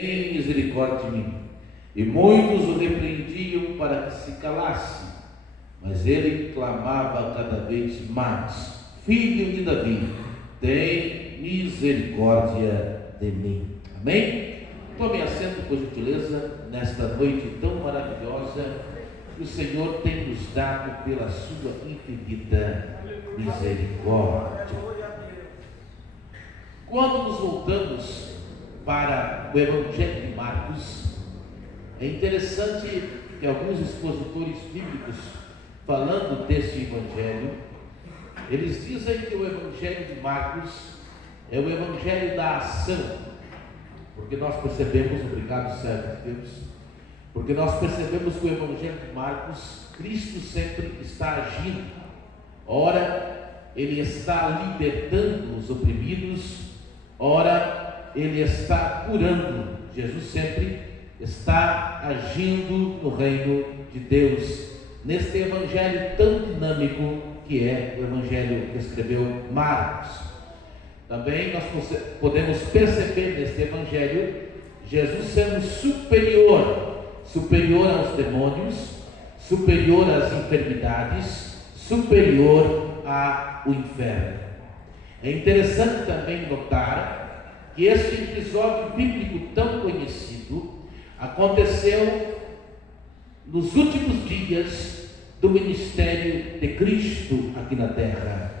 Tem misericórdia de mim. E muitos o repreendiam para que se calasse, mas ele clamava cada vez mais: Filho de Davi, tem misericórdia de mim. Amém? Tome assento, por gentileza, nesta noite tão maravilhosa que o Senhor tem nos dado pela sua infinita misericórdia. Quando nos voltamos para o Evangelho de Marcos, é interessante que alguns expositores bíblicos, falando deste Evangelho, eles dizem que o Evangelho de Marcos é o Evangelho da ação, porque nós percebemos, obrigado servo de Deus, porque nós percebemos que o Evangelho de Marcos, Cristo sempre está agindo. Ora, Ele está libertando os oprimidos, ora, Ele está curando. Jesus sempre está agindo no reino de Deus, neste Evangelho tão dinâmico que é o Evangelho que escreveu Marcos. Também nós podemos perceber neste Evangelho Jesus sendo superior aos demônios, superior às enfermidades, superior ao inferno. É interessante também notar que este episódio bíblico tão conhecido aconteceu nos últimos dias do ministério de Cristo aqui na terra.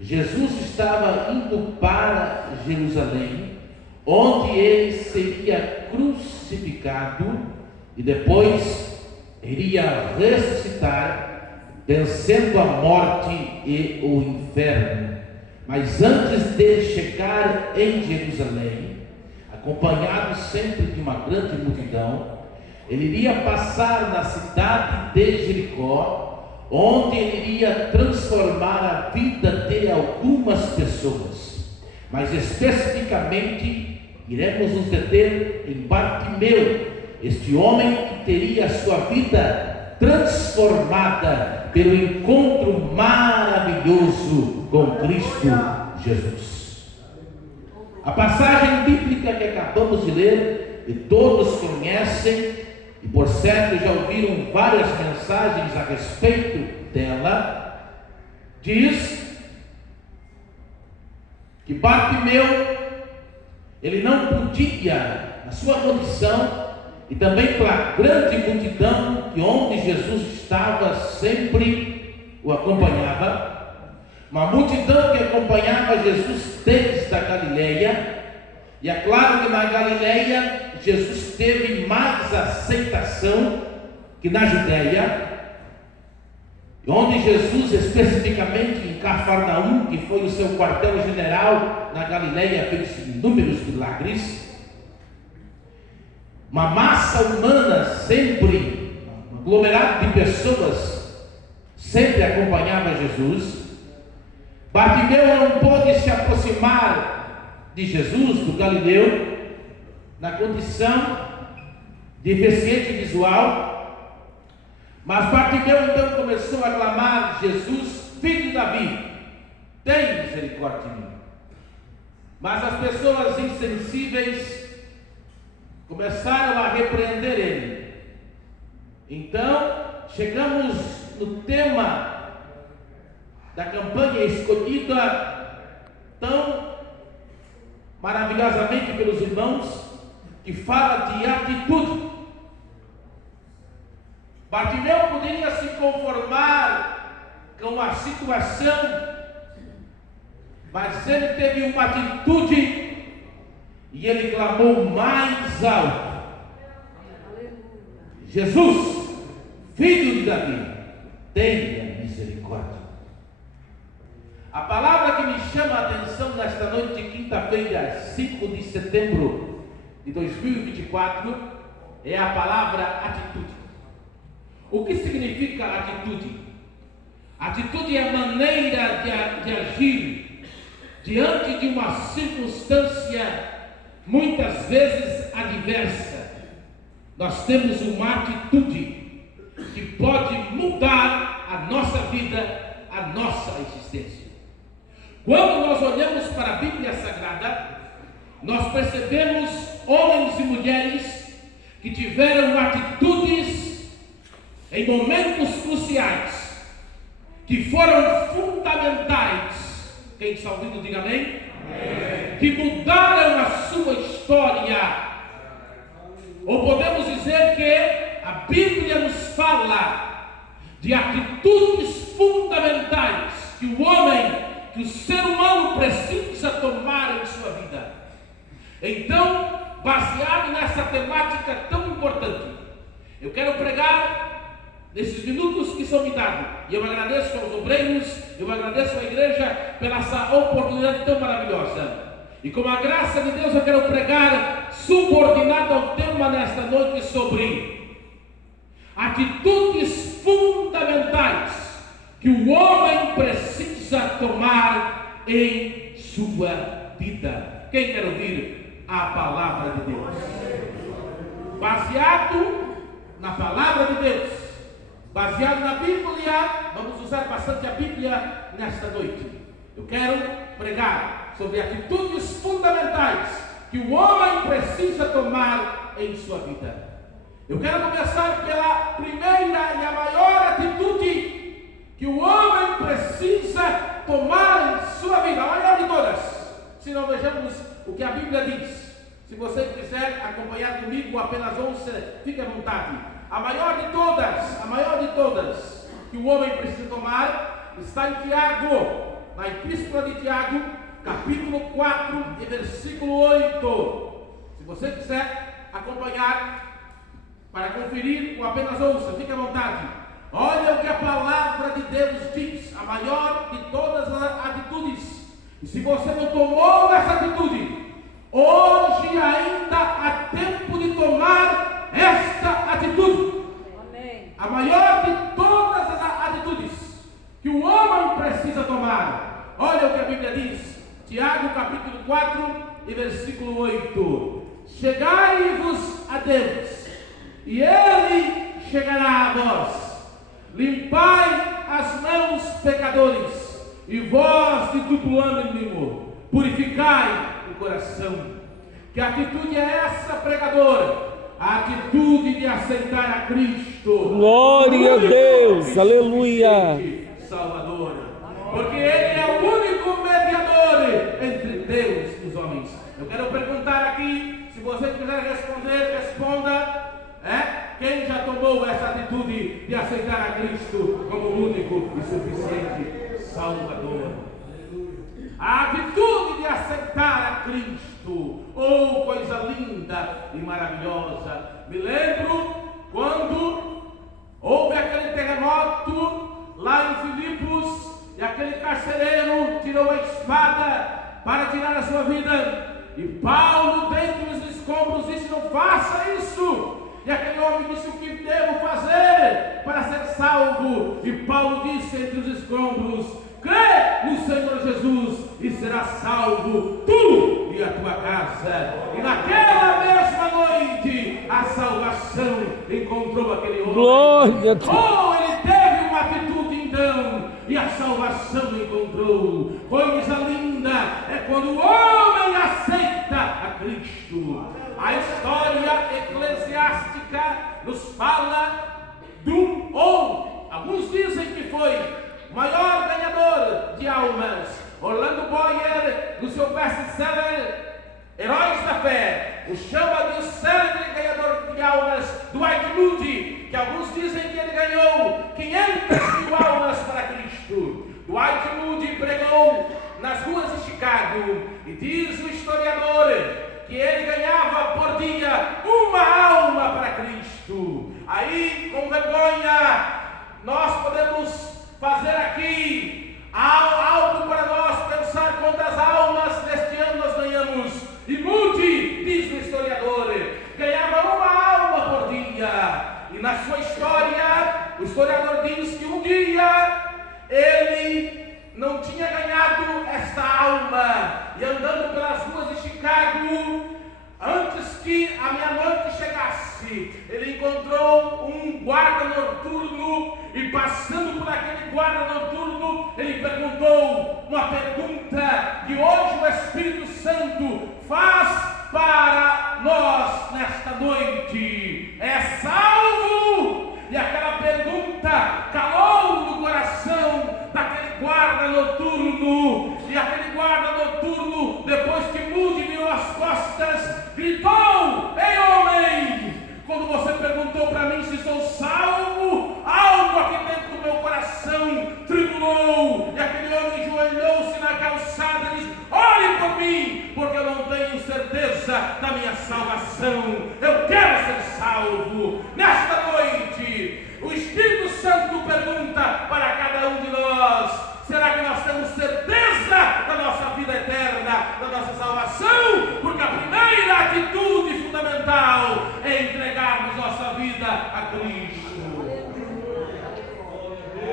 Jesus estava indo para Jerusalém, onde ele seria crucificado e depois iria ressuscitar, vencendo a morte e o inferno. Mas antes de chegar em Jerusalém, acompanhado sempre de uma grande multidão, ele iria passar na cidade de Jericó, onde ele iria transformar a vida de algumas pessoas. Mas especificamente iremos nos deter em Bartimeu, este homem que teria a sua vida transformada pelo encontro maravilhoso com Cristo Jesus. A passagem bíblica que acabamos de ler, e todos conhecem, e por certo já ouviram várias mensagens a respeito dela, diz que Bartimeu, ele não podia, na sua condição, e também pela grande multidão que onde Jesus estava sempre o acompanhava, uma multidão que acompanhava Jesus desde a Galileia. E é claro que na Galileia Jesus teve mais aceitação que na Judéia, onde Jesus, especificamente em Cafarnaum, que foi o seu quartel-general na Galileia, fez inúmeros milagres. Uma massa humana sempre, um aglomerado de pessoas sempre acompanhava Jesus. Bartimeu não pôde se aproximar de Jesus, do Galileu, na condição de deficiente visual, mas Bartimeu então começou a clamar: Jesus, filho de Davi, tem misericórdia de mim. Mas as pessoas insensíveis começaram a repreender ele. Então chegamos no tema da campanha escolhida tão maravilhosamente pelos irmãos, que fala de atitude. Bartimeu poderia se conformar com a situação, mas ele teve uma atitude e ele clamou mais alto: Jesus, filho de Davi, tenha misericórdia. A palavra que me chama a atenção nesta noite de quinta-feira, 5 de setembro de 2024, é a palavra atitude. O que significa atitude? Atitude é a maneira de agir diante de uma circunstância muitas vezes adversa. Nós temos uma atitude que pode mudar a nossa vida, a nossa existência. Quando nós olhamos para a Bíblia Sagrada, nós percebemos homens e mulheres que tiveram atitudes em momentos cruciais, que foram fundamentais. Quem está ouvindo, diga amém. Amém. Que mudaram a sua história. Ou podemos dizer que a Bíblia nos fala de atitudes fundamentais que o homem, que o ser humano precisa tomar em sua vida. Então, baseado nessa temática tão importante, eu quero pregar nesses minutos que são me dados. E eu agradeço aos obreiros, eu agradeço à igreja pela essa oportunidade tão maravilhosa. E com a graça de Deus eu quero pregar subordinado ao tema nesta noite sobre atitudes fundamentais que o homem precisa tomar em sua vida. Quem quer ouvir a palavra de Deus? Baseado na palavra de Deus, baseado na Bíblia, vamos usar bastante a Bíblia nesta noite. Eu quero pregar sobre atitudes fundamentais que o homem precisa tomar em sua vida. Eu quero começar pela primeira e a maior atitude que o homem precisa tomar em sua vida, a maior de todas. Se não, vejamos o que a Bíblia diz. Se você quiser acompanhar comigo, apenas ouça, fique à vontade. A maior de todas que o homem precisa tomar está em Tiago, na Epístola de Tiago, capítulo 4 e versículo 8. Se você quiser acompanhar, para conferir, ou apenas ouça, fique à vontade. Olha o que a palavra de Deus diz, a maior de todas as atitudes. E se você não tomou essa atitude, hoje ainda há tempo de tomar esta atitude. Amém. A maior de todas as atitudes que o homem precisa tomar. Olha o que a Bíblia diz. Tiago capítulo 4 e versículo 8. Chegai-vos a Deus, e Ele chegará a vós. Limpai as mãos, pecadores, e vós de duplo ânimo, purificai o coração. Que atitude é essa, pregador? A atitude de aceitar a Cristo. Glória a Deus, aleluia. Salvador. Porque Ele é o único mediador entre Deus e os homens. Eu quero perguntar aqui, se você quiser responder, responda. Quem já tomou essa atitude de aceitar a Cristo como o único e suficiente Salvador? A atitude de aceitar a Cristo, oh, coisa linda e maravilhosa. Me lembro quando houve aquele terremoto lá em Filipos, e aquele carcereiro tirou a espada para tirar a sua vida, e Paulo, dentre os escombros, disse: não faça isso. E aquele homem disse: o que devo fazer para ser salvo? E Paulo disse entre os escombros: crê no Senhor Jesus e será salvo tu e a tua casa. E naquela mesma noite a salvação encontrou aquele homem. Glória a Deus. Oh, ele teve uma atitude então, e a salvação encontrou. Coisa linda é quando o homem aceita a Cristo. A história eclesiástica nos fala de ou alguns dizem que foi o maior ganhador de almas, Orlando Boyer, no seu best-seller Heróis da Fé, o chama de o célebre ganhador de almas, Dwight Moody, que alguns dizem que ele ganhou 500.000 almas para Cristo. Dwight Moody pregou nas ruas de Chicago, e diz o historiador que ele ganhava por dia uma alma para Cristo. Aí, com vergonha, nós podemos fazer aqui algo para nós pensar quantas almas neste ano nós ganhamos. E Moody, diz o historiador, ganhava uma alma por dia. E na sua história, o historiador diz que um dia ele não tinha ganhado esta alma, e andando pelas ruas de Chicago, antes que a meia-noite chegasse, ele encontrou um guarda noturno, e passando por aquele guarda noturno, ele perguntou uma pergunta que hoje o Espírito Santo faz para nós nesta noite: é salvo? E aquela pergunta calou no coração daquele guarda noturno, e aquele guarda noturno, depois que Moody virou as costas, gritou: ei homem, quando você perguntou para mim se sou salvo, algo aqui dentro do meu coração tremulou, e aquele homem ajoelhou-se na calçada e disse: olhe por mim, porque eu não tenho certeza da minha salvação, eu quero ser salvo. Nesta noite, o Espírito Santo pergunta para cada um de nós: será que nós temos certeza da nossa vida eterna, da nossa salvação? Porque a primeira atitude fundamental é entregarmos nossa vida a Cristo.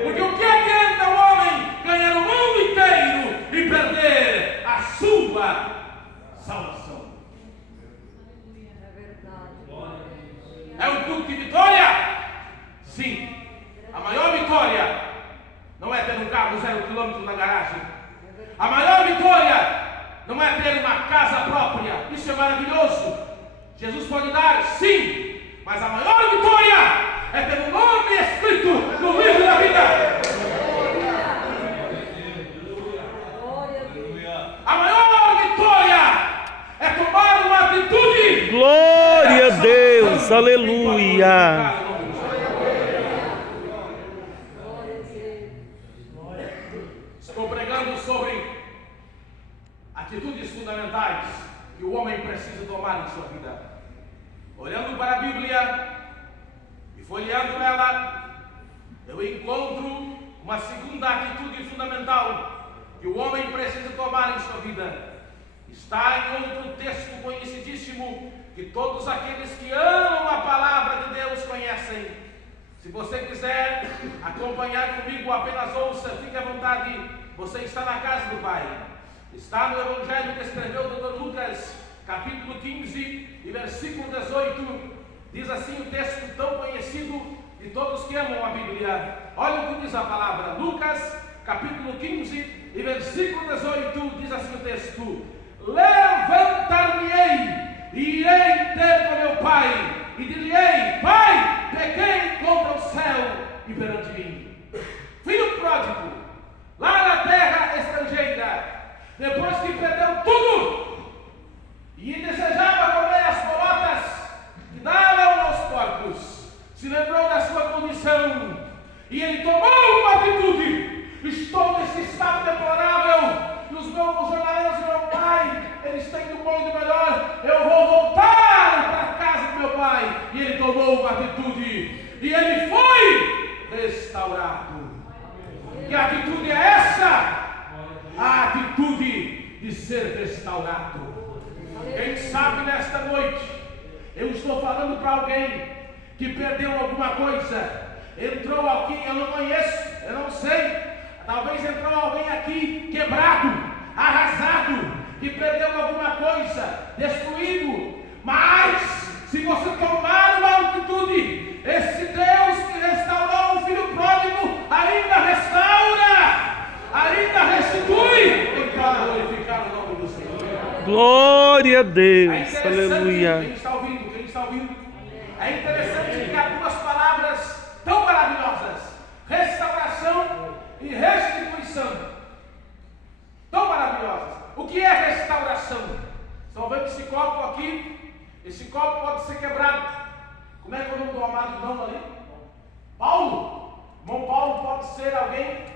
Porque o que adianta o homem ganhar o mundo inteiro e perder a sua salvação? É um culto de vitória? Sim. A maior vitória não é ter um carro 0 km na garagem. A maior vitória não é ter uma casa própria. Isso é maravilhoso. Jesus pode dar, sim. Mas a maior vitória é ter um nome escrito no livro da vida. A maior vitória é tomar uma atitude. Glória a Deus, aleluia. Estou pregando sobre atitudes fundamentais que o homem precisa tomar em sua vida. Olhando para a Bíblia e folheando ela, eu encontro uma segunda atitude fundamental que o homem precisa tomar em sua vida. Está em outro texto conhecidíssimo que todos aqueles que amam a palavra de Deus conhecem. Se você quiser acompanhar comigo, apenas ouça, fique à vontade. Você está na casa do Pai. Está no Evangelho que escreveu o Dr. Lucas, capítulo 15 e versículo 18. Diz assim o texto tão conhecido de todos que amam a Bíblia. Olha o que diz a palavra. Lucas, capítulo 15 e versículo 18. Diz assim o texto: levantar-me-ei e irei ter com meu pai, e dir-lhe-ei: Pai, pequei contra o céu e perante mim. Filho pródigo, lá na terra estrangeira, depois que perdeu tudo e desejava comer as bolotas que davam aos porcos, se lembrou da sua condição e ele tomou uma atitude: estou nesse estado deplorável, e os meus jornaleiros do meu pai, eles têm do bom e do melhor, eu vou voltar para a casa do meu pai. E ele tomou uma atitude e ele foi restaurado. Que atitude é essa? A atitude de ser restaurado. Quem sabe nesta noite eu estou falando para alguém que perdeu alguma coisa, entrou alguém, eu não conheço, eu não sei, talvez entrou alguém aqui quebrado, arrasado, que perdeu alguma coisa, destruído, mas se você tomar uma atitude, esse Deus que restaurou o filho pródigo ainda restaura, ainda restitui, para glorificar o nome do Senhor. Glória a Deus, aleluia. Quem está ouvindo? Quem está ouvindo? É interessante que há duas palavras tão maravilhosas: restauração e restituição. Tão maravilhosas. O que é restauração? Estão vendo esse copo aqui? Esse copo pode ser quebrado. Como é que é o nome do amado irmão ali? Paulo. Irmão Paulo pode ser alguém.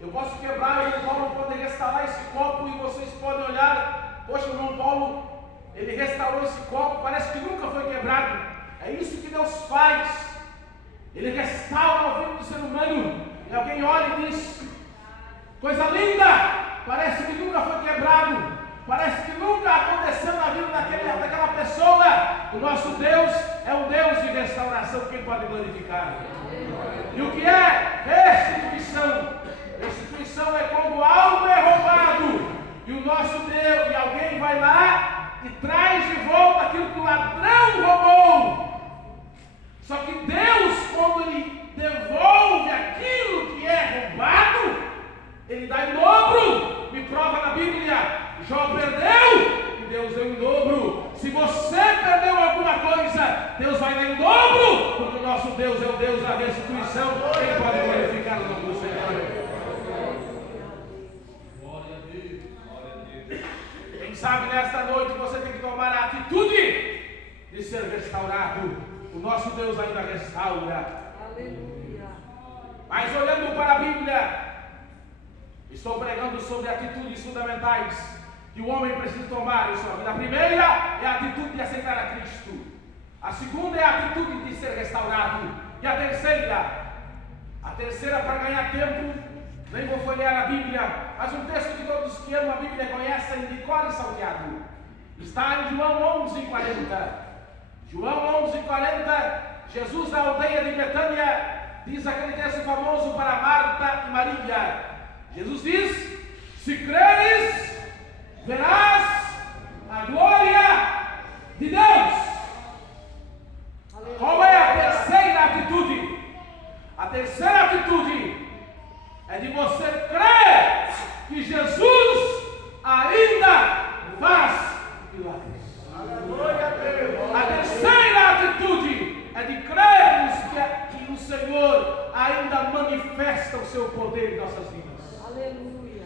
Eu posso quebrar, o irmão Paulo pode restaurar esse copo e vocês podem olhar: poxa, o irmão Paulo, ele restaurou esse copo, parece que nunca foi quebrado. É isso que Deus faz. Ele restaura o vida do ser humano. E alguém olha e diz: coisa linda, parece que nunca foi quebrado, parece que nunca aconteceu na vida daquela pessoa. O nosso Deus é um Deus de restauração. Quem pode glorificar? E o que é restituição? Restituição é quando algo é roubado e o nosso Deus, e alguém vai lá e traz de volta aquilo que o ladrão roubou. Só que Deus, quando Ele devolve aquilo que é roubado, Ele dá em dobro. Me prova na Bíblia: Jó perdeu e Deus deu em dobro. Se você perder Deus vai dar em dobro, porque o nosso Deus é o Deus da restituição. Quem pode glorificar o nome do Senhor? Quem sabe nesta noite você tem que tomar a atitude de ser restaurado. O nosso Deus ainda restaura. Aleluia. Mas olhando para a Bíblia, estou pregando sobre atitudes fundamentais que o homem precisa tomar em sua vida. A primeira é a atitude de aceitar a Cristo. A segunda é a atitude de ser restaurado. E a terceira para ganhar tempo, nem vou folhear a Bíblia, mas um texto que todos que amam a Bíblia conhecem de cor e salteado. Está em João 11:40. João 11:40, Jesus na aldeia de Betânia diz aquele texto famoso para Marta e Maria. Jesus diz: se creres, verás a glória de Deus. Qual é a terceira atitude? A terceira atitude é de você crer que Jesus ainda faz milagres. A terceira atitude é de crermos que o Senhor ainda manifesta o seu poder em nossas vidas. Aleluia.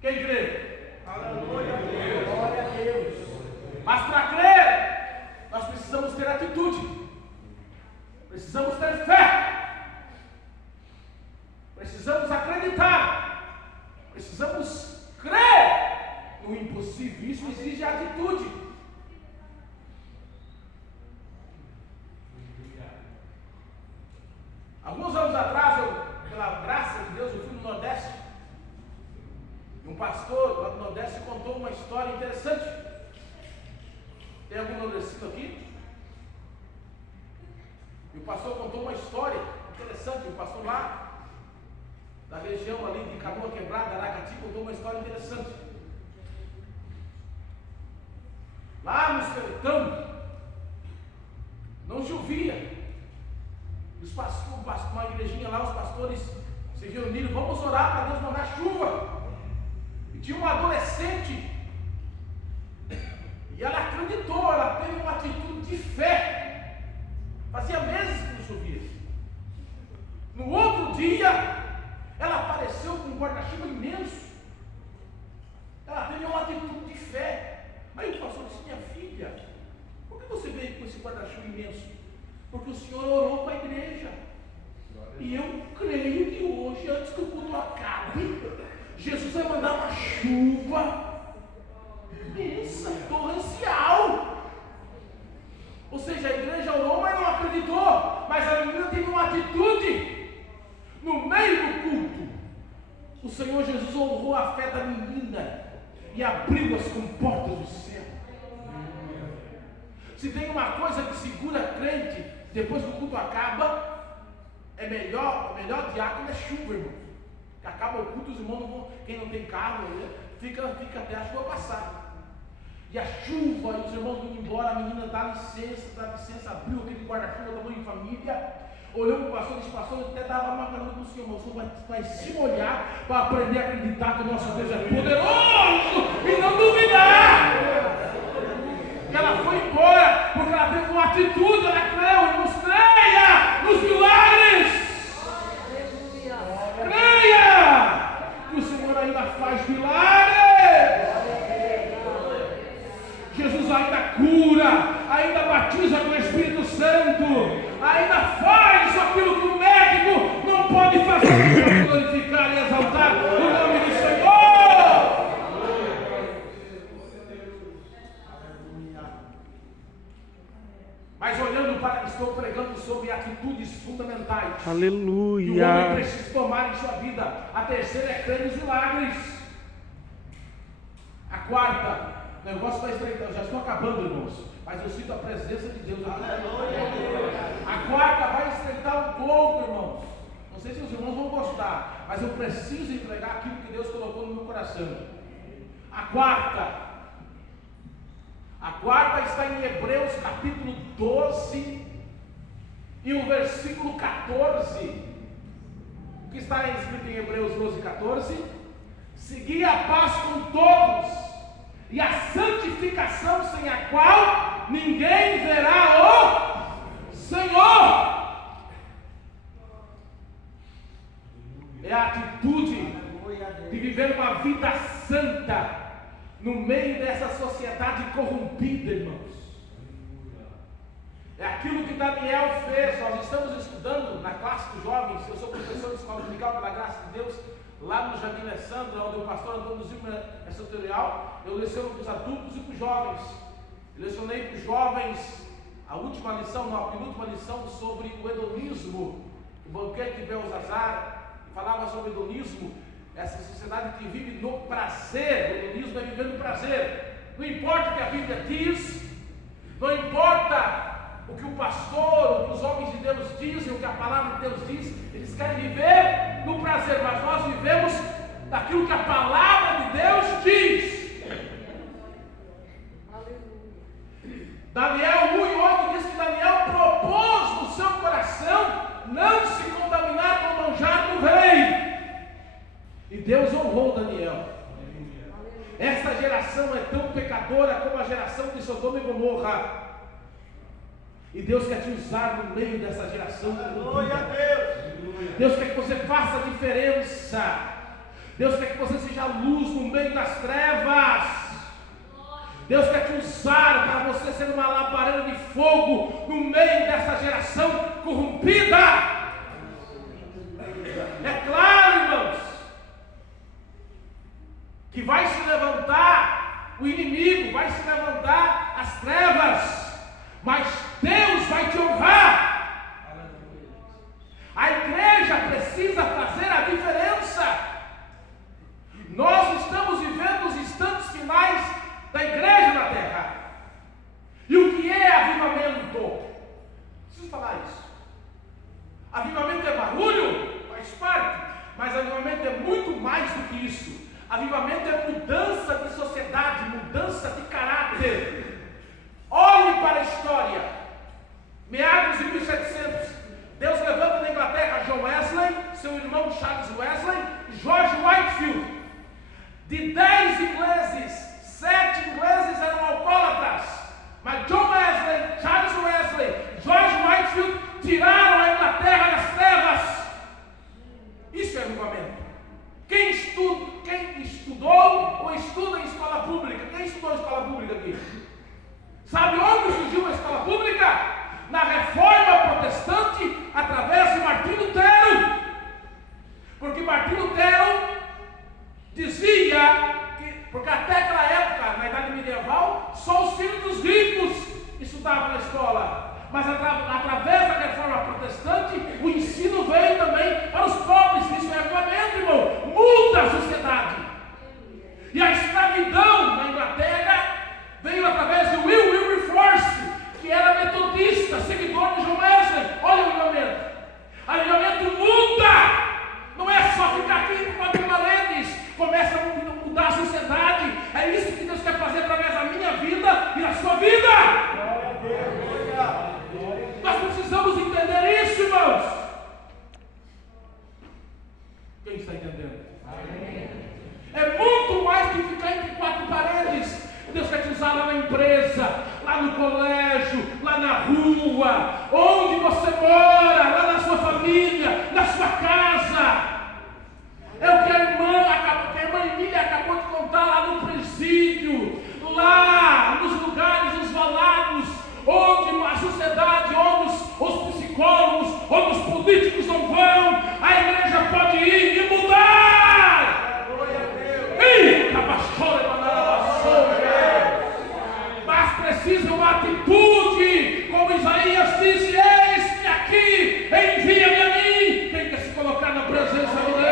Quem crê? Aleluia. Glória a Deus. Mas para crer, nós precisamos ter atitude. Precisamos ter fé. Precisamos acreditar. Precisamos crer no impossível. Isso exige atitude. Alguns anos atrás, pela graça de Deus, eu fui no Nordeste. E um pastor lá do Nordeste contou uma história interessante. Tem algum nordestino aqui? E o pastor contou uma história interessante. O pastor lá da região ali de Canoa Quebrada, Aracati, contou uma história interessante. Lá no sertão não chovia. Uma igrejinha lá, os pastores se reuniram: vamos orar para Deus mandar chuva. E tinha uma adolescente, e ela acreditou, ela teve uma atitude de fé. Fazia meses que não chovia. No outro dia, ela apareceu com um guarda-chuva imenso. Ela teve uma atitude de fé. Aí o pastor disse: minha filha, por que você veio com esse guarda-chuva imenso? Porque o Senhor orou para a igreja. E eu creio que hoje, antes que o culto acabe, Jesus vai mandar uma chuva imensa, torrencial. Ou seja, a igreja orou, mas não acreditou. Mas a menina teve uma atitude. No meio do culto, o Senhor Jesus honrou a fé da menina e abriu as comportas do céu. Se tem uma coisa que segura a crente depois que o culto acaba, é melhor, o melhor diácono é chuva, irmão. Que acaba o culto, os irmãos não vão, quem não tem carro, fica até a chuva passar. E a chuva, e os irmãos vão embora, a menina dá licença, abriu aquele guarda-chuva da mãe de família, olhou para o pastor e disse: pastor, eu até dava uma pergunta para o senhor, mas o senhor vai se molhar para aprender a acreditar que o nosso Deus é poderoso e não duvidar. E ela foi embora, porque ela teve uma atitude, ela creu, nos creia nos milagres. Creia que o Senhor ainda faz milagres. Jesus ainda cura, ainda batiza com o Espírito Santo, ainda faz aquilo que o médico não pode fazer, para glorificar e exaltar o nome do Senhor. Mas olhando para, estou pregando sobre atitudes fundamentais. Aleluia. Que o homem precisa tomar em sua vida. A terceira é crer nos milagres. A quarta, o negócio vai estreitar. Eu já estou acabando, irmãos, mas eu sinto a presença de Deus. A quarta vai estreitar um pouco, irmãos. Não sei se os irmãos vão gostar, mas eu preciso entregar aquilo que Deus colocou no meu coração. A quarta está em Hebreus capítulo 12 e o versículo 14. O que está escrito em Hebreus 12, 14? Segui a paz com todos e a santificação, sem a qual ninguém no meio dessa sociedade corrompida, irmãos. É aquilo que Daniel fez. Nós estamos estudando na classe dos jovens. Eu sou professor de escola dominical, pela graça de Deus, lá no Jardim Alessandra, onde o pastor Antônio Zilma é tutorial. Eu leciono para os adultos e para os jovens. Eu lecionei para os jovens a última lição, não, a penúltima lição, sobre o hedonismo, o banquete de Belzazar. Falava sobre o hedonismo, essa sociedade que vive no prazer. O hedonismo é viver no prazer. Não importa o que a Bíblia diz, não importa o que o pastor, o que os homens de Deus dizem, o que a palavra de Deus diz, eles querem viver no prazer, mas nós vivemos daquilo que a palavra de Deus diz. Daniel 1:8 diz que Daniel propôs no seu coração não se contaminar com o manjar do rei, e Deus honrou Daniel. Essa geração é tão pecadora como a geração de Sodoma e Gomorra. E Deus quer te usar no meio dessa geração. Glória a Deus. Deus quer que você faça a diferença. Deus quer que você seja luz no meio das trevas. Deus quer te usar para você ser uma labareda de fogo no meio dessa geração corrompida. É claro, irmãos, que vai se levantar o inimigo, vai se levantar as trevas, mas Deus vai te honrar. A igreja precisa fazer a diferença. Nós estamos vivendo os instantes finais da igreja na terra. E o que é avivamento? Preciso falar isso. Avivamento é barulho? Faz parte. Mas avivamento é muito mais do que isso. Avivamento é mudança de sociedade, mudança de caráter. Olhe para a história. Meados de 1700, Deus levanta na Inglaterra John Wesley, seu irmão Charles Wesley e George Whitefield. De 10 ingleses, 7 ingleses eram alcoólatras, mas John Wesley, Charles Wesley, George Whitefield tiraram a Inglaterra das trevas. Isso é avivamento. Quem estudou ou estuda em escola pública? Quem estudou em escola pública aqui? Sabe onde surgiu a escola pública? Na reforma protestante, através de Martim Lutero. Porque Martim Lutero dizia que, porque até aquela época, na idade medieval, só os filhos dos ricos estudavam na escola. Mas através da reforma protestante, o ensino veio também para os pobres. Isso é avivamento, irmão. Muda a sociedade. E a escravidão na Inglaterra veio através de Wilberforce, que era metodista, seguidor de John Wesley. Olha o avivamento. Avivamento muda. Não é só ficar aqui com quatro paredes. Começa a mudar a sociedade. É isso que Deus quer fazer através da minha vida e da sua vida. Glória a Deus. Nós precisamos entender isso, irmãos. Quem está entendendo? Amém. É muito mais que ficar entre quatro paredes. Deus quer te usar lá na empresa, lá no colégio, lá na rua, onde você mora, lá na sua família, na sua casa. É o que a irmã Emília acabou de contar lá no presídio, lá nos lugares isolados, onde a sociedade, onde os psicólogos, onde os políticos não vão, a igreja pode ir e mudar. Ei, mas precisa uma atitude, como Isaías disse: eis-me aqui, envia-me a mim. Quem quer se colocar na presença de Deus?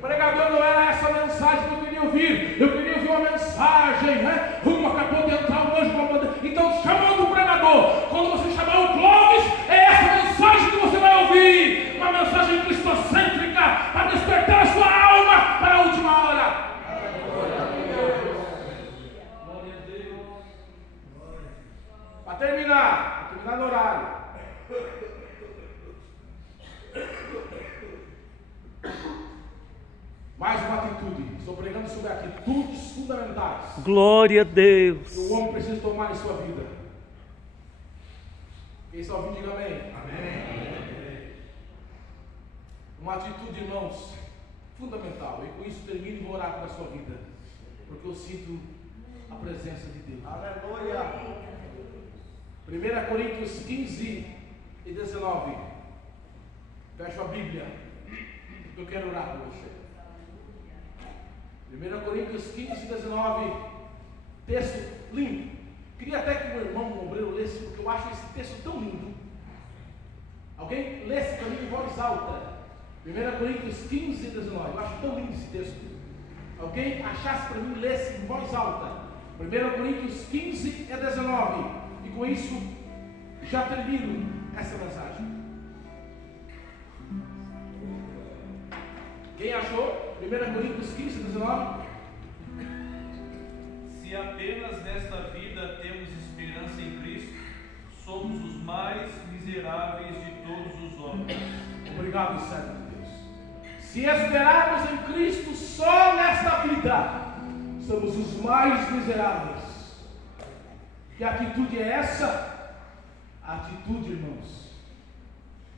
Pregador, não era essa mensagem que eu queria ouvir. Eu queria ouvir uma mensagem, né? Acabou de entrar um anjo comandante. Então, chamando o pregador, quando você chamar o Clóvis, é essa mensagem que você vai ouvir. Uma mensagem cristocêntrica para despertar a sua alma para a última hora. Para terminar no horário. Mais uma atitude. Estou pregando sobre atitudes fundamentais. Glória a Deus. Que o homem precisa tomar em sua vida. Quem está ouvindo, diga amém. Amém. Uma atitude, irmãos, fundamental. E com isso termino e vou orar pela sua vida, porque eu sinto a presença de Deus. Aleluia. 1 Coríntios 15 e 19. Fecha a Bíblia, eu quero orar por você. 1 Coríntios 15 e 19. Texto lindo. Queria até que o meu irmão, o obreiro, lesse, porque eu acho esse texto tão lindo. Alguém lesse para mim em voz alta. 1 Coríntios 15 e 19. Eu acho tão lindo esse texto. Alguém achasse para mim, lesse em voz alta. 1 Coríntios 15 e 19. E com isso já termino essa mensagem. Quem achou? 1 Coríntios 15 e 19. Se apenas nesta vida temos esperança em Cristo, somos os mais miseráveis de todos os homens. Obrigado, servo de Deus. Se esperarmos em Cristo só nesta vida, somos os mais miseráveis. Que atitude é essa? A atitude, irmãos,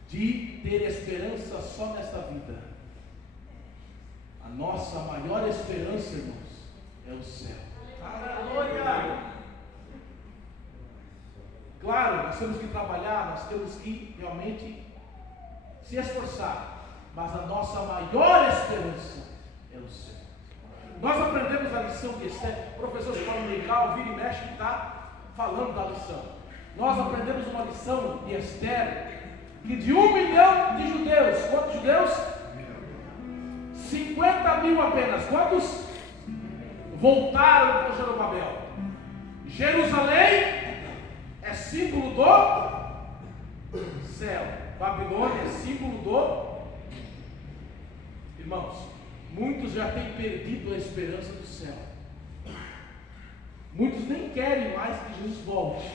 de ter esperança só nesta vida. A nossa maior esperança, irmãos, é o céu. Aleluia. Claro, nós temos que trabalhar, nós temos que realmente se esforçar, mas a nossa maior esperança é o céu. Nós aprendemos a lição de Esther. O professor Paulo Legal, vira e mexe, que está falando da lição. Nós aprendemos uma lição de Esther, que de 1 milhão de judeus, quantos judeus? 50 mil apenas. Quantos voltaram para Zorobabel? Jerusalém é símbolo do céu. Babilônia é símbolo do... Irmãos, muitos já têm perdido a esperança do céu. Muitos nem querem mais que Jesus volte.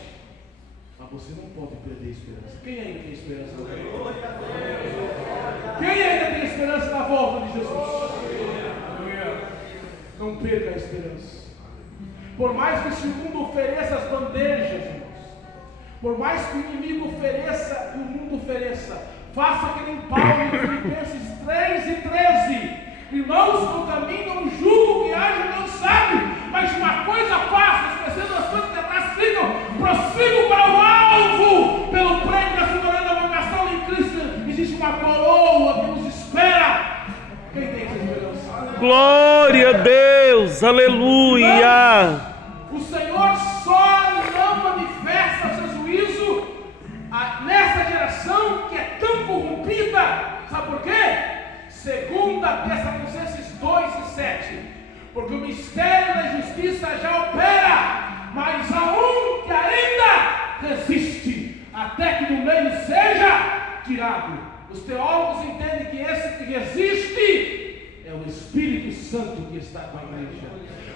Mas você não pode perder a esperança. Quem ainda tem esperança na volta? Quem ainda tem esperança na volta de Jesus? Não perca a esperança. Por mais que esse mundo ofereça as bandejas, irmãos, por mais que o inimigo ofereça e o mundo ofereça, faça que nem Paulo em Filipenses 3 e 13. Irmãos, contaminam o jugo que haja, não sabe, mas uma coisa faço, esquecendo as coisas que atrás ficam, prossigo para o alvo, pelo prêmio da soberana vocação em Cristo. Existe uma coroa que nos espera. Quem tem essa esperança? Glória a Deus, aleluia. O Senhor só não manifesta seu juízo nessa geração que é tão corrompida. Sabe por quê? Segunda Tessalonicenses 2 e 7. Porque o mistério da justiça já opera, mas há um que ainda resiste, até que do meio seja tirado. Os teólogos entendem que esse que resiste é o Espírito Santo que está com a igreja.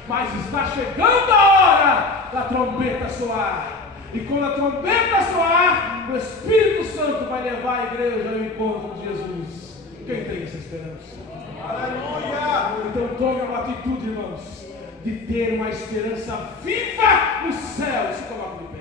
Mas está chegando a hora da trombeta soar. E quando a trombeta soar, o Espírito Santo vai levar a igreja ao encontro de Jesus. Quem tem essa esperança? Aleluia. Então tome uma atitude, irmãos, de ter uma esperança viva no céu. Se coloque de pé.